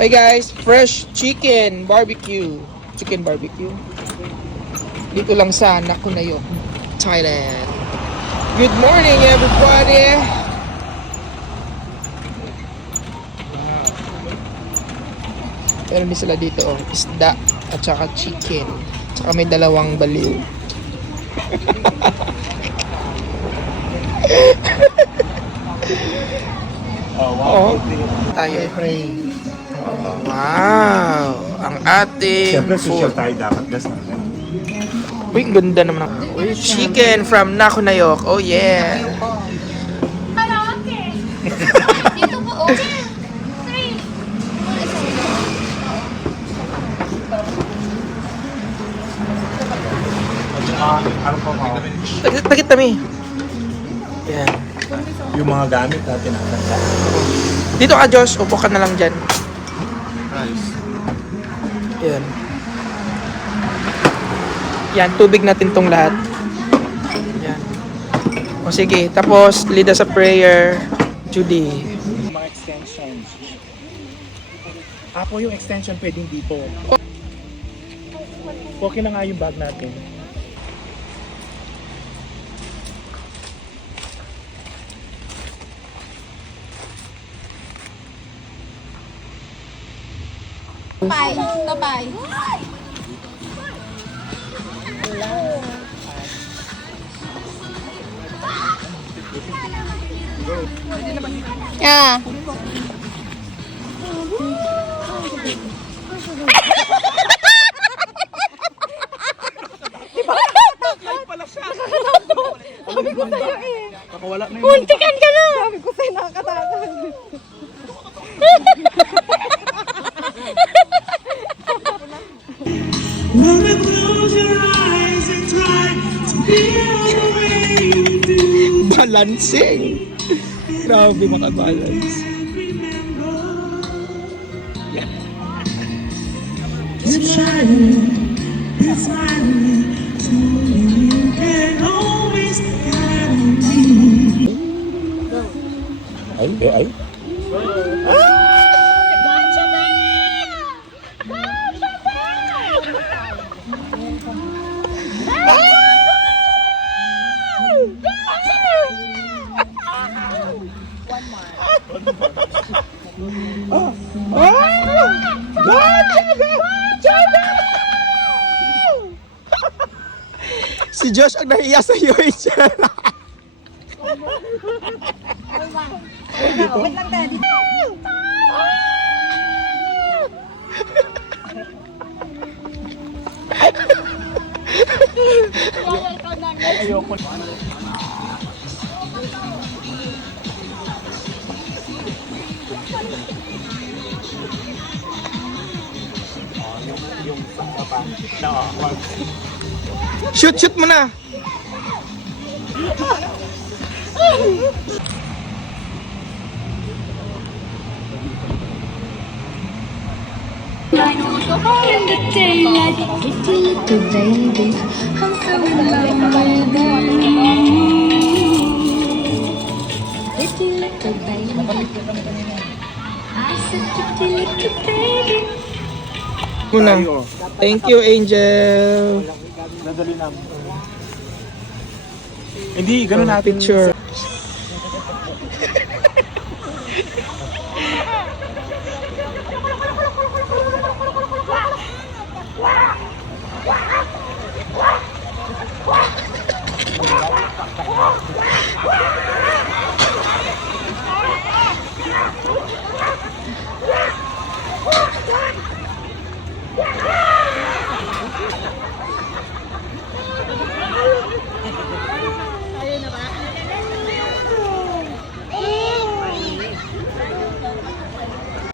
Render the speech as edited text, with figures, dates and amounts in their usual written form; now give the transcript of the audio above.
Hi guys, fresh chicken barbecue. Chicken barbecue. Dito lang sa Nakunayo, Thailand. Good morning everybody. Meron din sila dito isda at saka chicken. Saka may dalawang baliw. Oh, tayo. Oh, wow! Ang ating Siyempre, social food. tayo dapat. Gas natin. Uy, ganda naman ang chicken from Nakunayok. Oh yeah! Karaoke! Dito po, okay. 3. Ano pa mga? Takit kami. Yan. Yung mga gamit na tinatanda. Dito ka, Josh. Upo ka na lang dyan. Yan. Yan, tubig natin tong lahat. Yan. O sige, tapos lead us sa prayer, Judy. Mga extensions. Apo yung extension pwedeng dito. Okay na nga yung bag natin. Bye. Bye-bye. Yeah. Nakawala na yung Muntikan ka na! Sabi ko sa'yo nakakatakot. Balancing. Grabe makabalance. ay. Si Josh ang nahiya sa iyo, Angel. Wait lang, Daddy. Ayoko. Yung pa. Shoot mo na. In the daylight, pretty little baby, I'm so in love with you. Pretty little baby, I said pretty little baby. Muna. Thank you, Angel. Nadali namin. Hindi, ganun natin. Picture.